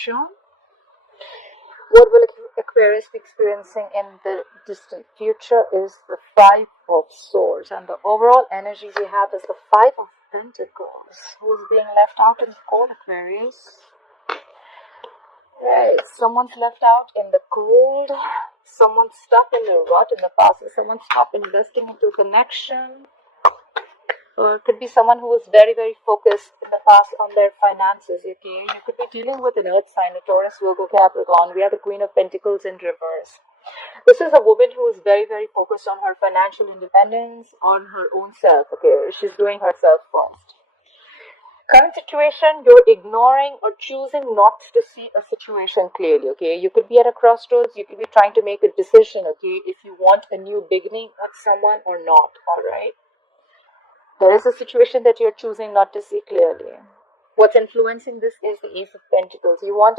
future. What will Aquarius be experiencing in the distant future is the Five of Swords. And the overall energy we have is the Five of Pentacles. Who's being left out in the cold, Aquarius? Right, someone's left out in the cold. Someone's stuck in the rut in the past. Someone's stopped investing into connection. Or it could be someone who was very, very focused in the past on their finances, okay? You could be dealing with an earth sign, a Taurus, Virgo, Capricorn. We have the Queen of Pentacles in reverse. This is a woman who is very, very focused on her financial independence, on her own self, okay? She's doing herself first. Current situation, you're ignoring or choosing not to see a situation clearly, okay? You could be at a crossroads, you could be trying to make a decision, okay? If you want a new beginning with someone or not, alright? There is a situation that you're choosing not to see clearly. What's influencing this is the Ace of Pentacles. You want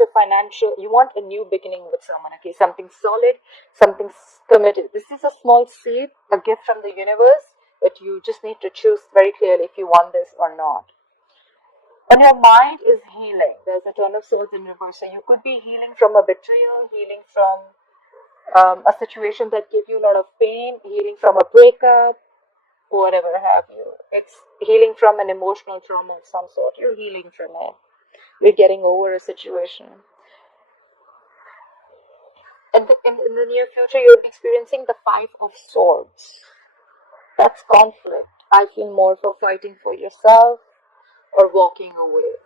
a new beginning with someone, okay? Something solid, something committed. This is a small seed, a gift from the universe, but you just need to choose very clearly if you want this or not. And your mind is healing. There's a Ten of Swords in reverse. So you could be healing from a betrayal, healing from a situation that gave you a lot of pain, healing from a breakup, whatever have you. It's healing from an emotional trauma of some sort. You're healing from it. You're getting over a situation. And in the near future, you'll be experiencing the Five of Swords. That's conflict. I feel more for fighting for yourself or walking away.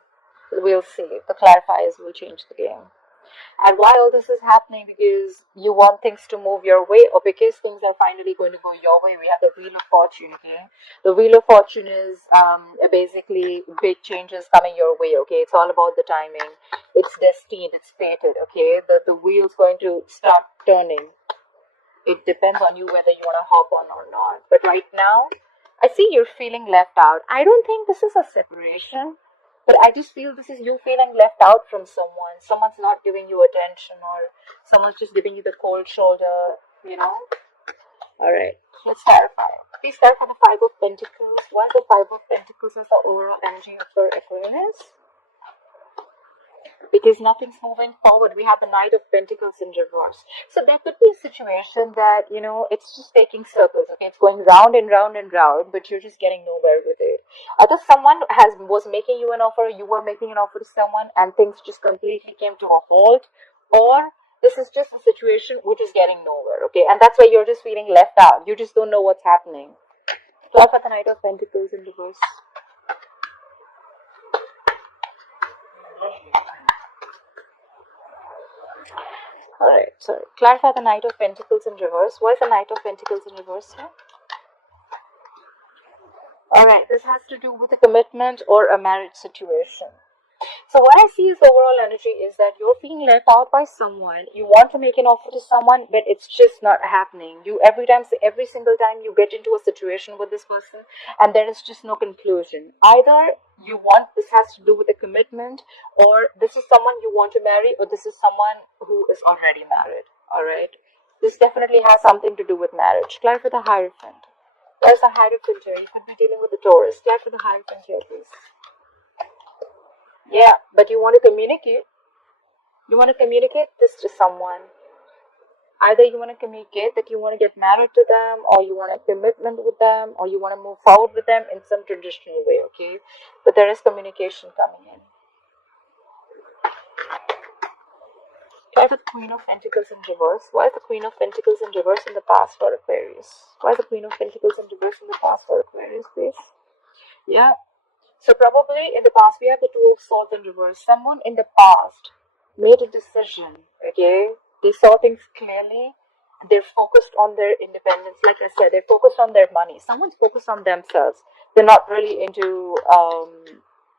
We'll see. The clarifiers will change the game. And why all this is happening? Because you want things to move your way, or because things are finally going to go your way. We have the Wheel of Fortune, okay? The Wheel of Fortune is basically big changes coming your way, okay? It's all about the timing. It's destined, it's fated, okay? The wheel's going to start turning. It depends on you whether you want to hop on or not. But right now, I see you're feeling left out. I don't think this is a separation. But I just feel this is you feeling left out from someone. Someone's not giving you attention, or someone's just giving you the cold shoulder, you know? Alright, let's clarify. Please clarify the Five of Pentacles. Why the Five of Pentacles is the overall energy for Aquarius? Because nothing's moving forward. We have the Knight of Pentacles in reverse. So there could be a situation that, you know, it's just taking circles, okay? It's going round and round and round, but you're just getting nowhere with it. Either someone was making you an offer, you were making an offer to someone, and things just completely came to a halt, or this is just a situation which is getting nowhere, okay? And that's why you're just feeling left out. You just don't know what's happening. Look at the Knight of Pentacles in reverse. Alright, sorry. Clarify the Knight of Pentacles in reverse. Why is the Knight of Pentacles in reverse here? Alright, this has to do with a commitment or a marriage situation. So what I see as the overall energy is that you're feeling left out by someone. You want to make an offer to someone, but it's just not happening. Every single time you get into a situation with this person, and there is just no conclusion. Either this has to do with a commitment, or this is someone you want to marry, or this is someone who is already married. Alright? This definitely has something to do with marriage. Clarify the Hierophant. There's a Hierophant here. You could be dealing with a Taurus. Clarify the Hierophant here, please. Yeah, but you want to communicate. You want to communicate this to someone. Either you want to communicate that you want to get married to them, or you want a commitment with them, or you want to move forward with them in some traditional way, okay? But there is communication coming in. Why is the Queen of Pentacles in reverse? Why is the Queen of Pentacles in reverse in the past for Aquarius? Why is the Queen of Pentacles in reverse in the past for Aquarius, please? Yeah. So probably in the past, we have the Two of Swords in reverse. Someone in the past made a decision, okay? They saw things clearly. They're focused on their independence. Like I said, they're focused on their money. Someone's focused on themselves. They're not really into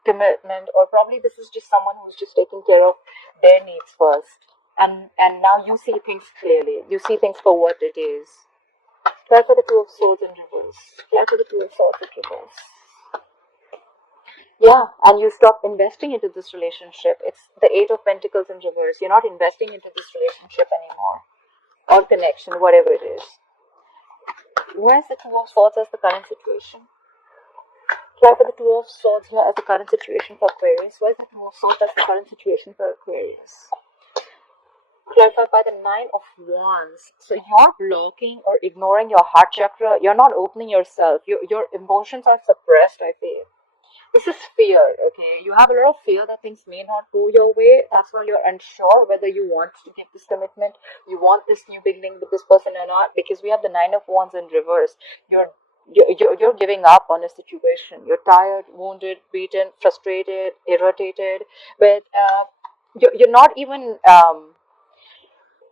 commitment, or probably this is just someone who's just taking care of their needs first. And now you see things clearly. You see things for what it is. Try for the Two of Swords in reverse. Try for the Two of Swords in reverse. Yeah, and you stop investing into this relationship. It's the Eight of Pentacles in reverse. You're not investing into this relationship anymore. Or connection, whatever it is. Where's the Two of Swords as the current situation? Try for the Two of Swords here as the current situation for Aquarius. Why is the Two of Swords as the current situation for Aquarius? Clarified by the Nine of Wands. So you're blocking or ignoring your heart chakra. You're not opening yourself. Your emotions are suppressed, I feel. This is fear, okay? You have a lot of fear that things may not go your way. That's why you're unsure whether you want to give this commitment, you want this new beginning with this person or not, because we have the Nine of Wands in reverse. You're giving up on a situation. You're tired, wounded, beaten, frustrated, irritated, but you're not even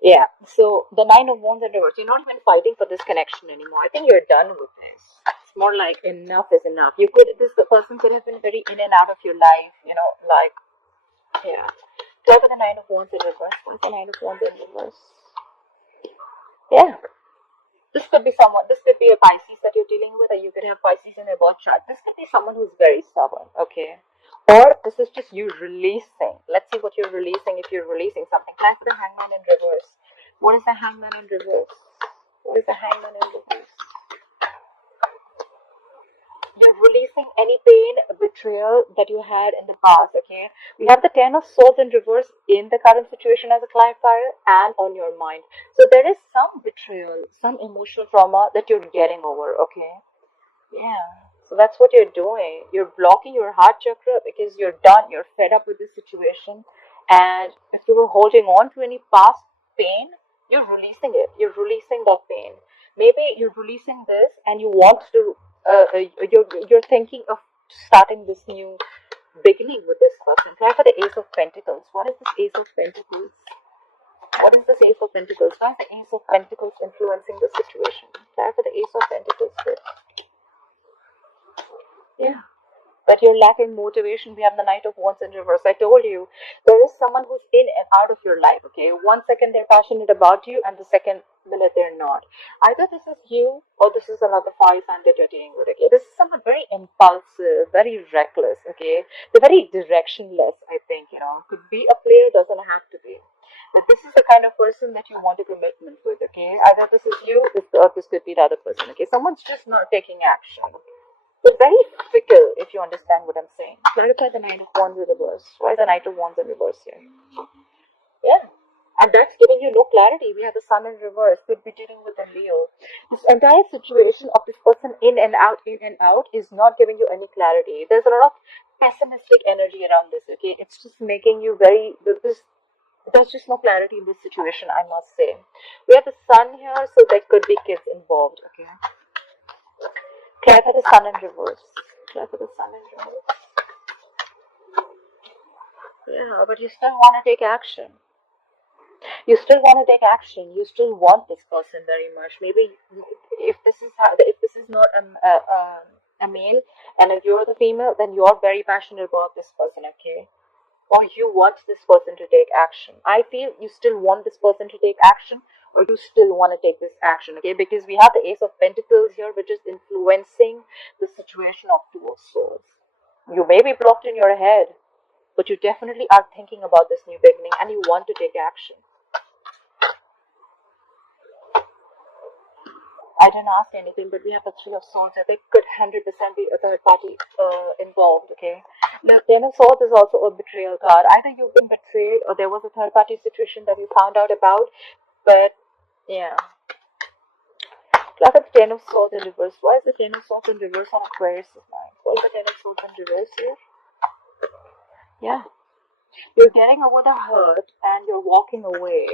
yeah, so the Nine of Wands in reverse, you're not even fighting for this connection anymore. I think you're done with this. It's more like enough is enough. This person could have been very in and out of your life, like, yeah. Try for the Nine of Wands in reverse. What's the Nine of Wands in reverse? Yeah. This could be a Pisces that you're dealing with, or you could have Pisces in your birth chart. This could be someone who's very stubborn, okay? Or this is just you releasing. Let's see what you're releasing if you're releasing something. Try for the Hangman in reverse. What is the Hangman in reverse? What is the Hangman in reverse? You're releasing any pain, betrayal that you had in the past, okay? We have the Ten of Swords in reverse in the current situation as a clarifier and on your mind. So there is some betrayal, some emotional trauma that you're getting over, okay? Yeah. So that's what you're doing. You're blocking your heart chakra because you're done. You're fed up with this situation. And if you were holding on to any past pain, you're releasing it. You're releasing that pain. Maybe you're releasing this and you want to, you're thinking of starting this new beginning with this person. Try for the Ace of Pentacles. What is this Ace of Pentacles? What is this Ace of Pentacles? Why is the Ace of Pentacles influencing the situation? Try for the Ace of Pentacles here. Yeah. But you're lacking motivation. We have the Knight of Wands in reverse. I told you, there is someone who's in and out of your life, okay? 1 second they're passionate about you, and the second minute they're not. Either this is you, or this is another fire sign that you're dealing with, okay? This is someone very impulsive, very reckless, okay? They're very directionless, I think, Could be a player, doesn't have to be. But this is the kind of person that you want a commitment with, okay? Either this is you, or this could be the other person, okay? Someone's just not taking action. It's very fickle, if you understand what I'm saying. Clarify the Knight of Wands in reverse. Why is the Knight of Wands in reverse here? Yeah. And that's giving you no clarity. We have the Sun in reverse. Could be dealing with a Leo. This entire situation of this person in and out is not giving you any clarity. There's a lot of pessimistic energy around this, okay? It's just making you there's just no clarity in this situation, I must say. We have the Sun here, so there could be kids involved, okay? Clear for the Sun in reverse. Clear for the Sun in reverse. Yeah, but you still want to take action. You still want to take action. You still want this person very much. Maybe if this is not a male and if you're the female, then you're very passionate about this person, okay? Or you want this person to take action. I feel you still want this person to take action, or you still want to take this action, okay? Because we have the Ace of Pentacles here, which is influencing the situation of Two of Swords. You may be blocked in your head, but you definitely are thinking about this new beginning and you want to take action. I didn't ask anything, but we have the Three of Swords. There could 100% be a third party involved, okay? The Ten of Swords is also a betrayal card. Either you've been betrayed or there was a third party situation that you found out about, but yeah. Look at the Ten of Swords in reverse. Why is the Ten of Swords in reverse on Aquarius' mind? Why is the Ten of Swords in reverse here? Yeah. You're getting over the hurt and you're walking away.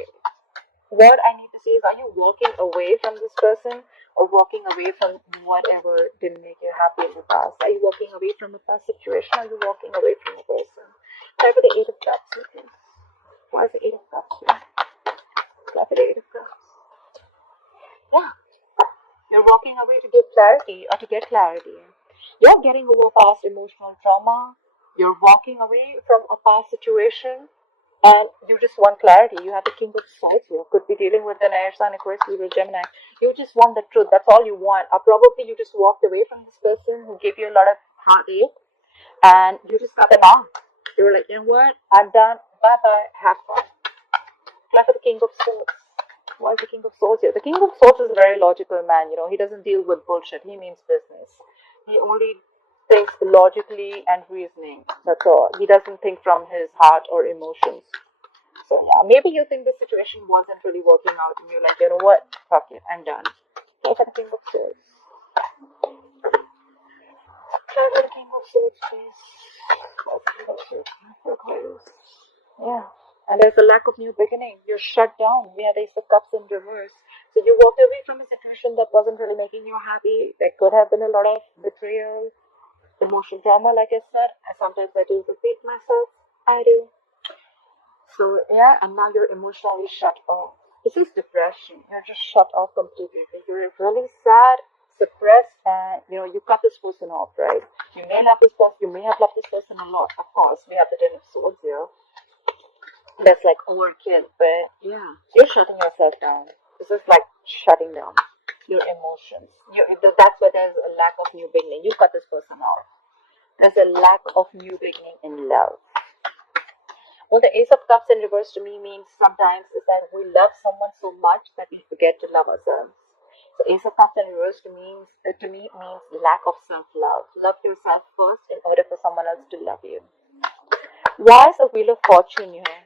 What I need to say is, are you walking away from this person or walking away from whatever didn't make you happy in the past? Are you walking away from a past situation or are you walking away from a person? Try for the Eight of Cups, okay? Why is the Eight of Cups here? Try for the Eight of Cups. Yeah. You're walking away to give clarity or to get clarity. You're getting over past emotional trauma. You're walking away from a past situation. And you just want clarity. You have the King of Swords. You could be dealing with an Aries, Aquarius, Libra, Gemini. You just want the truth. That's all you want. Or probably you just walked away from this person who gave you a lot of heartache, and you just cut them off. You were like, you know what? I'm done. Bye bye. Have fun. Fly for the King of Swords. Why is the King of Swords here? The King of Swords is a very logical man. He doesn't deal with bullshit. He means business. He only thinks logically and reasoning. That's all. He doesn't think from his heart or emotions. So yeah, maybe you think the situation wasn't really working out and you're like, you know what? Fuck it, I'm done. Try for the King of Swords. Try for the King of Swords, please. Yeah. And there's a lack of new beginning. You're shut down. We have Ace of Cups in reverse. So you walked away from a situation that wasn't really making you happy. There could have been a lot of betrayal, emotional trauma, like I said. And sometimes I do repeat myself. I do. So yeah, and now you're emotionally shut off. This is depression. You're just shut off completely. You're really sad, suppressed, and you cut this person off, right? You may love this person. You may have loved this person a lot. Of course, we have the Ten of Swords here. That's like overkill, but yeah, you're shutting yourself down. This is like shutting down your emotions. That's why there's a lack of new beginning. You cut this person off. There's a lack of new beginning in love. Well, the Ace of Cups in reverse to me means sometimes is that we love someone so much that we forget to love ourselves. So Ace of Cups in reverse to me means lack of self-love. Love yourself first in order for someone else to love you. Why is the Wheel of Fortune here?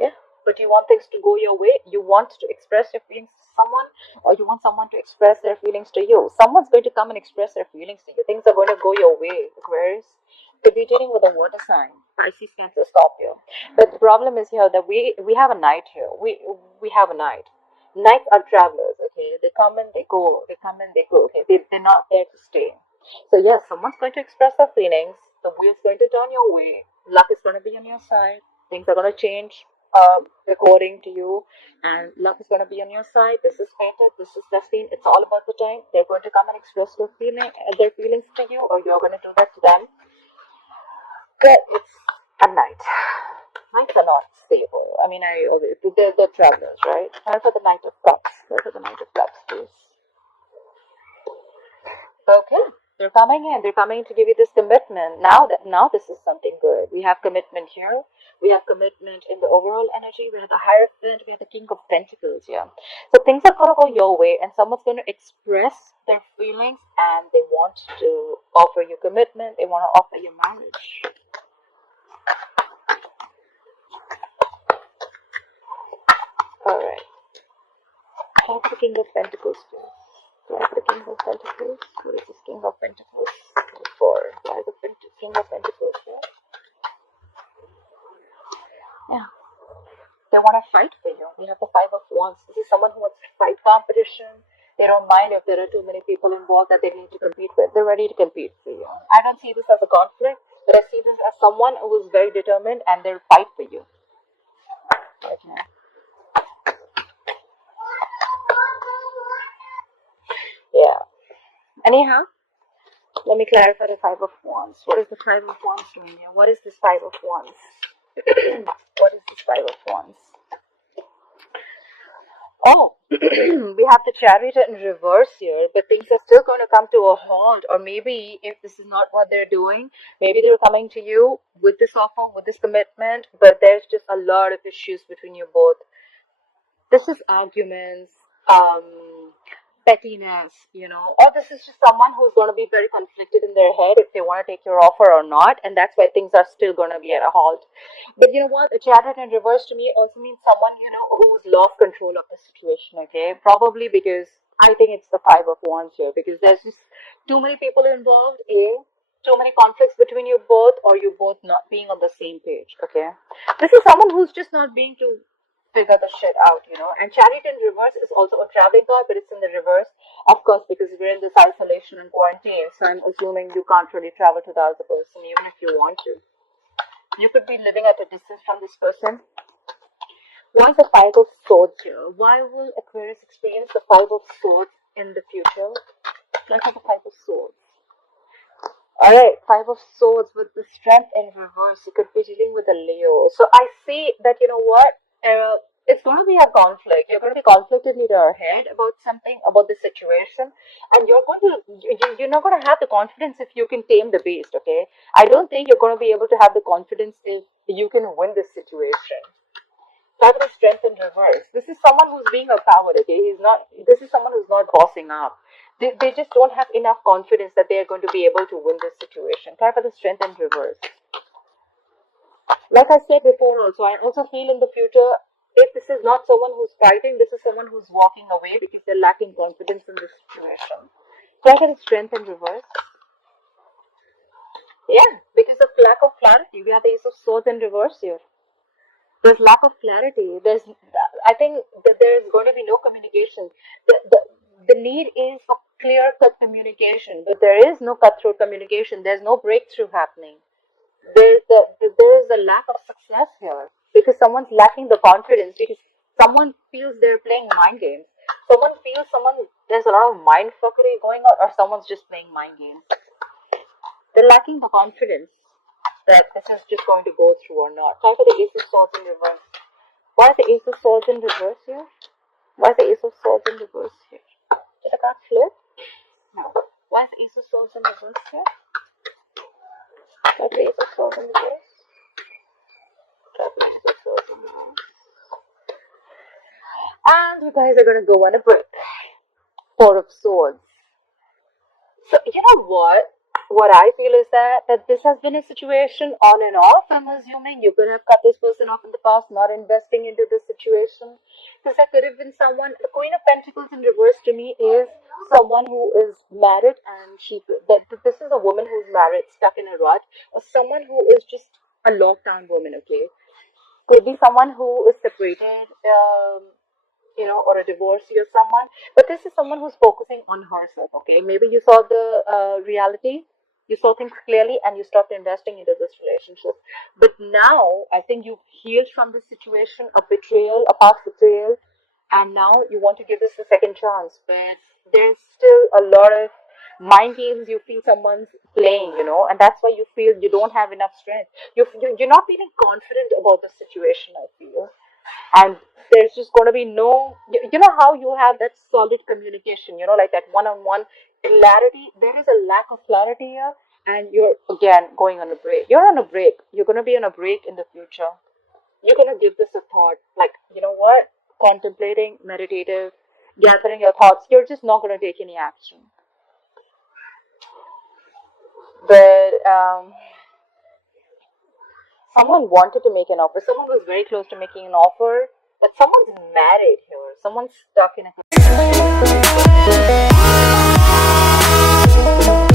Yeah, but you want things to go your way. You want to express your feelings to someone, or you want someone to express their feelings to you. Someone's going to come and express their feelings to you. Things are going to go your way, Aquarius. Could be dealing with a water sign, Pisces, Cancer, Scorpio. But the problem is here that we have a night here. We have a night. Nights are travelers. Okay, they come and they go. They come and they go. Okay, they're not there to stay. So yes, someone's going to express their feelings. The wheel's going to turn your way. Luck is going to be on your side. Things are going to change according to you, and luck is going to be on your side. This is fated, this is destined. It's all about the time. They're going to come and express their feelings to you, or you're going to do that to them. But it's a night. Nights are not stable. I mean, they're travelers, right? Try for the Knight of Cups. Try for the Knight of Cups, please. Okay. They're coming in. They're coming to give you this commitment. Now this is something good. We have commitment here. We have commitment in the overall energy. We have the Hierophant. We have the King of Pentacles here. So things are going to go your way, and someone's going to express their feelings, and they want to offer you commitment. They want to offer you marriage. All right. What's the King of Pentacles do? Why is the King of Pentacles? What is this King of Pentacles for? Why is the King of Pentacles here? Yeah. They want to fight for you. We have the Five of Wands. This is someone who wants to fight competition. They don't mind if there are too many people involved that they need to compete with. They're ready to compete for you. I don't see this as a conflict, but I see this as someone who is very determined and they'll fight for you. Okay. Yeah. Anyhow, let me clarify the Five of Wands. What is the Five of Wands doing here? What is this Five of Wands? What is this Five of Wands? Oh, we have the Chariot in reverse here, but things are still going to come to a halt. Or maybe if this is not what they're doing, maybe they're coming to you with this offer, with this commitment, but there's just a lot of issues between you both. This is arguments, pettiness, or this is just someone who's going to be very conflicted in their head if they want to take your offer or not, and that's why things are still going to be at a halt. But you know what? A Chariot in reverse to me also means someone, who's lost control of the situation, okay? Probably because I think it's the Five of Wands here, because there's just too many people involved, too many conflicts between you both, or you both not being on the same page, okay? This is someone who's just not being to figure the shit out, And Chariot in reverse is also a traveling card, but it's in the reverse, of course, because we're in this isolation and quarantine. So I'm assuming you can't really travel to the other person, even if you want to. You could be living at a distance from this person. Why is the Five of Swords here? Why will Aquarius experience the Five of Swords in the future? Let's have the Five of Swords. Alright, Five of Swords with the Strength in reverse. You could be dealing with a Leo. So I see that, it's going to be a conflict. You're going to be conflicted in your head about something, about the situation, and you're not going to have the confidence if you can tame the beast, okay? I don't think you're going to be able to have the confidence if you can win this situation. Five of Strength in reverse. This is someone who's being a coward, okay? This is someone who's not bossing up. They just don't have enough confidence that they are going to be able to win this situation. Try for the Strength in reverse. Like I said before also, I also feel in the future, if this is not someone who's fighting, this is someone who's walking away because they're lacking confidence in this situation. Try for the Strength in reverse. Yeah, because of lack of clarity. We have the Ace of Swords in reverse here. There's lack of clarity. I think that there is going to be no communication. The need is for clear cut communication, but there is no cutthroat communication. There's no breakthrough happening. There is a lack of success here because someone's lacking the confidence, because someone feels they're playing mind games. There's a lot of mind fuckery going on, or someone's just playing mind games. They're lacking the confidence that this is just going to go through or not. Try for the Ace of Swords in reverse. Why is the Ace of Swords in reverse here? Why is the Ace of Swords in reverse here? Did the card flip? No. Why is the Ace of Swords in reverse here? Try for the Ace of Swords in reverse. Try for the Ace of Swords in reverse. And you guys are going to go on a break. Four of Swords. So, you know what? What I feel is that this has been a situation on and off. I'm assuming you could have cut this person off in the past, not investing into this situation. Because that could have been someone. The Queen of Pentacles in reverse to me is someone who is married, and this is a woman who's married, stuck in a rut, or someone who is just a lockdown woman, okay? Could be someone who is separated, or a divorcee or someone. But this is someone who's focusing on herself, okay? Maybe you saw the reality, you saw things clearly, and you stopped investing into this relationship. But now, I think you've healed from this situation, a betrayal, a past betrayal, and now you want to give this a second chance. But there's still a lot of mind games you feel someone's playing, and that's why you feel you don't have enough strength. You're not feeling confident about the situation, I feel. And there's just going to be no, you know how you have that solid communication, like that one-on-one clarity. There is a lack of clarity here, and you're again going on a break. You're on a break. You're going to be on a break in the future. You're going to give this a thought, like, you know what, contemplating, meditative, gathering your thoughts. You're just not going to take any action. But someone wanted to make an offer. Someone was very close to making an offer, but someone's married here. Someone's stuck in a